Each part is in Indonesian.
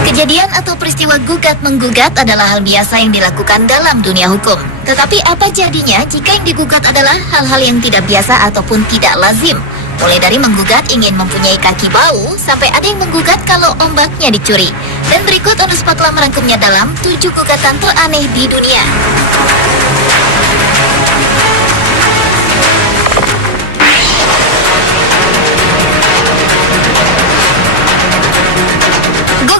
Kejadian atau peristiwa gugat-menggugat adalah hal biasa yang dilakukan dalam dunia hukum. Tetapi apa jadinya jika yang digugat adalah hal-hal yang tidak biasa ataupun tidak lazim? Mulai dari menggugat ingin mempunyai kaki bau, sampai ada yang menggugat kalau ombaknya dicuri. Dan berikut On The Spot telah merangkumnya dalam 7 gugatan teraneh di dunia.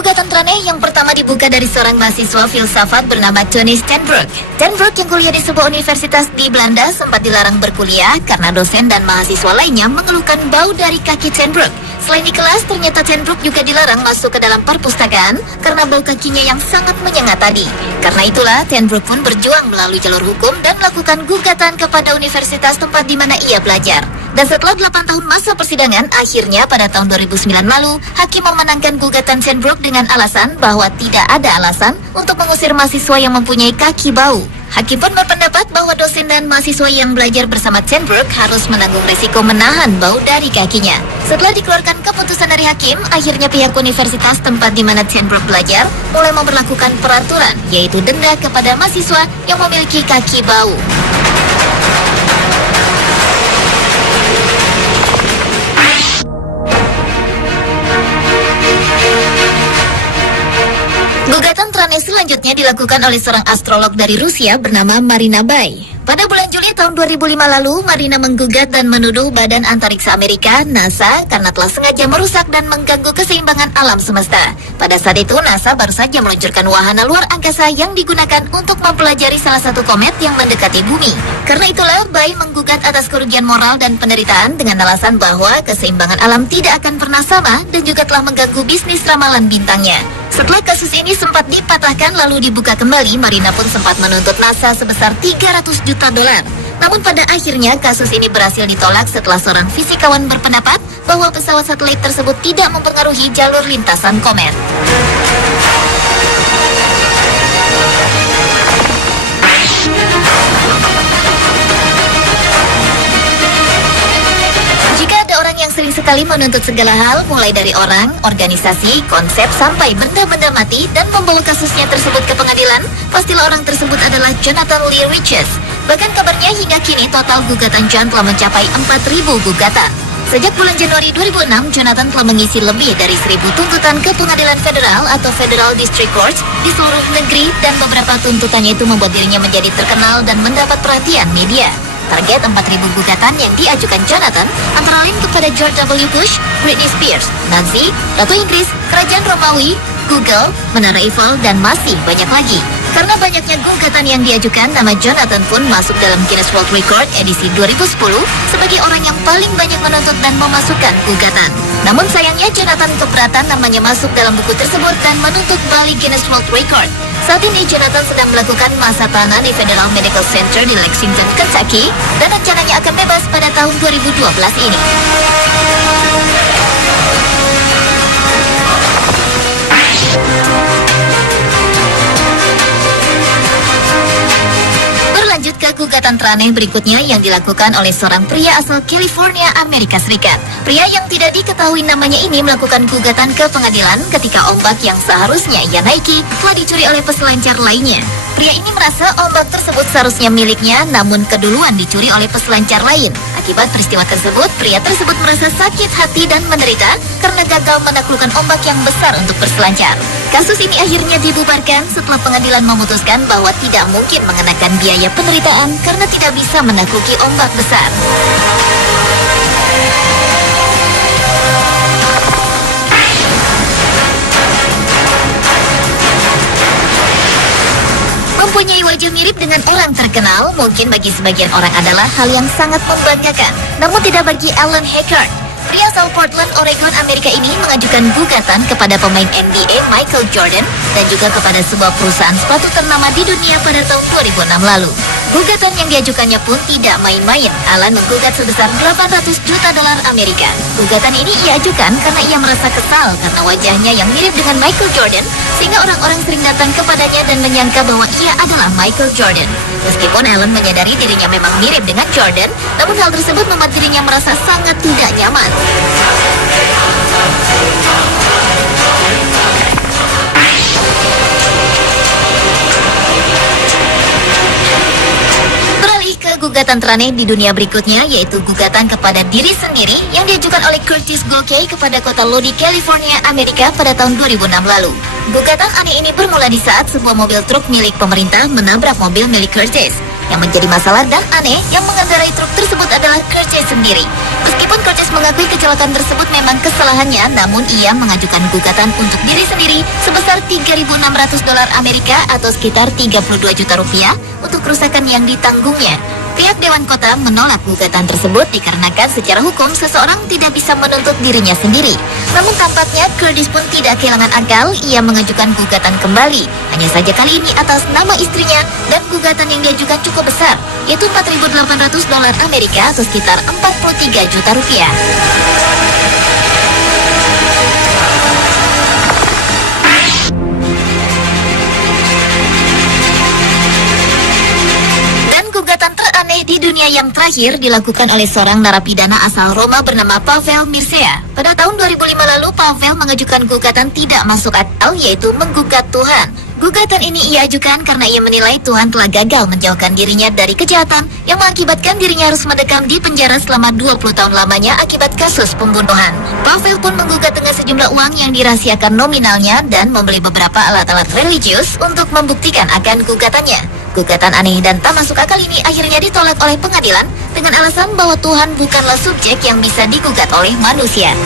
Gugatan teraneh yang pertama dibuka dari seorang mahasiswa filsafat bernama Tony Stenbroek. Stenbroek yang kuliah di sebuah universitas di Belanda sempat dilarang berkuliah karena dosen dan mahasiswa lainnya mengeluhkan bau dari kaki Stenbroek. Selain di kelas, ternyata Stenbroek juga dilarang masuk ke dalam perpustakaan karena bau kakinya yang sangat menyengat tadi. Karena itulah, Stenbroek pun berjuang melalui jalur hukum dan melakukan gugatan kepada universitas tempat di mana ia belajar. Dan setelah 8 tahun masa persidangan, akhirnya pada tahun 2009 lalu, hakim memenangkan gugatan Stenbroek dengan alasan bahwa tidak ada alasan untuk mengusir mahasiswa yang mempunyai kaki bau. Hakim pun berpendapat bahwa dosen dan mahasiswa yang belajar bersama Stenbroek harus menanggung risiko menahan bau dari kakinya. Setelah dikeluarkan keputusan dari hakim, akhirnya pihak universitas tempat di mana Stenbroek belajar mulai memberlakukan peraturan, yaitu denda kepada mahasiswa yang memiliki kaki bau. Gugatan teraneh selanjutnya dilakukan oleh seorang astrolog dari Rusia bernama Marina Bay. Pada bulan Juli tahun 2005 lalu, Marina menggugat dan menuduh Badan Antariksa Amerika, NASA, karena telah sengaja merusak dan mengganggu keseimbangan alam semesta. Pada saat itu, NASA baru saja meluncurkan wahana luar angkasa yang digunakan untuk mempelajari salah satu komet yang mendekati bumi. Karena itulah, Bay menggugat atas kerugian moral dan penderitaan dengan alasan bahwa keseimbangan alam tidak akan pernah sama dan juga telah mengganggu bisnis ramalan bintangnya. Setelah kasus ini sempat dipatahkan lalu dibuka kembali, Marina pun sempat menuntut NASA sebesar $300 juta. Namun pada akhirnya kasus ini berhasil ditolak setelah seorang fisikawan berpendapat bahwa pesawat satelit tersebut tidak mempengaruhi jalur lintasan komet. Yang sering sekali menuntut segala hal, mulai dari orang, organisasi, konsep, sampai benda-benda mati dan membawa kasusnya tersebut ke pengadilan, pastilah orang tersebut adalah Jonathan Lee Riches. Bahkan kabarnya hingga kini total gugatan John telah mencapai 4.000 gugatan. Sejak bulan Januari 2006, Jonathan telah mengisi lebih dari 1.000 tuntutan ke pengadilan federal atau Federal District Courts di seluruh negeri, dan beberapa tuntutannya itu membuat dirinya menjadi terkenal dan mendapat perhatian media. Target 4.000 gugatan yang diajukan Jonathan antara lain kepada George W. Bush, Britney Spears, Nazi, Ratu Inggris, Kerajaan Romawi, Google, Menara Eiffel, dan masih banyak lagi. Karena banyaknya gugatan yang diajukan, nama Jonathan pun masuk dalam Guinness World Record edisi 2010 sebagai orang yang paling banyak menuntut dan memasukkan gugatan. Namun sayangnya Jonathan keberatan namanya masuk dalam buku tersebut dan menuntut balik Guinness World Record. Saat ini Jonathan sedang melakukan masa tahanan di Federal Medical Center di Lexington, Kentucky, dan rencananya akan bebas pada tahun 2012 ini. Berlanjut ke gugatan teraneh berikutnya yang dilakukan oleh seorang pria asal California, Amerika Serikat. Pria yang tidak diketahui namanya ini melakukan gugatan ke pengadilan ketika ombak yang seharusnya ia naiki telah dicuri oleh peselancar lainnya. Pria ini merasa ombak tersebut seharusnya miliknya, namun keduluan dicuri oleh peselancar lain. Akibat peristiwa tersebut, pria tersebut merasa sakit hati dan menderita karena gagal menaklukkan ombak yang besar untuk berselancar. Kasus ini akhirnya dibubarkan setelah pengadilan memutuskan bahwa tidak mungkin mengenakan biaya penderitaan karena tidak bisa menakluki ombak besar. Mempunyai wajah mirip dengan orang terkenal mungkin bagi sebagian orang adalah hal yang sangat membanggakan. Namun tidak bagi Alan Haggard. Pria asal Portland, Oregon, Amerika ini mengajukan gugatan kepada pemain NBA Michael Jordan dan juga kepada sebuah perusahaan sepatu ternama di dunia pada tahun 2006 lalu. Gugatan yang diajukannya pun tidak main-main. Alan menggugat sebesar $800 juta Amerika. Gugatan ini ia ajukan karena ia merasa kesal karena wajahnya yang mirip dengan Michael Jordan, sehingga orang-orang sering datang kepadanya dan menyangka bahwa ia adalah Michael Jordan. Meskipun Alan menyadari dirinya memang mirip dengan Jordan, namun hal tersebut membuat dirinya merasa sangat tidak nyaman. gugatan teraneh di dunia berikutnya yaitu gugatan kepada diri sendiri yang diajukan oleh Curtis Gulkey kepada kota Lodi, California, Amerika pada tahun 2006 lalu. Gugatan aneh ini bermula di saat sebuah mobil truk milik pemerintah menabrak mobil milik Curtis. Yang menjadi masalah dan aneh, yang mengendarai truk tersebut adalah Curtis sendiri. Meskipun Curtis mengakui kecelakaan tersebut memang kesalahannya, namun ia mengajukan gugatan untuk diri sendiri sebesar $3.600 Amerika atau sekitar 32 juta rupiah untuk kerusakan yang ditanggungnya. Pihak Dewan Kota menolak gugatan tersebut dikarenakan secara hukum seseorang tidak bisa menuntut dirinya sendiri. Namun tampaknya Curtis pun tidak kehilangan akal, ia mengajukan gugatan kembali. Hanya saja kali ini atas nama istrinya dan gugatan yang diajukan cukup besar, yaitu $4.800 Amerika atau sekitar 43 juta rupiah. Gugatan teraneh di dunia yang terakhir dilakukan oleh seorang narapidana asal Roma bernama Pavel Mircea. Pada tahun 2005 lalu, Pavel mengajukan gugatan tidak masuk akal, yaitu menggugat Tuhan. Gugatan ini ia ajukan karena ia menilai Tuhan telah gagal menjauhkan dirinya dari kejahatan yang mengakibatkan dirinya harus mendekam di penjara selama 20 tahun lamanya akibat kasus pembunuhan. Pavel pun menggugat dengan sejumlah uang yang dirahasiakan nominalnya dan membeli beberapa alat-alat religius untuk membuktikan akan gugatannya. Gugatan aneh dan tak masuk akal ini akhirnya ditolak oleh pengadilan dengan alasan bahwa Tuhan bukanlah subjek yang bisa digugat oleh manusia.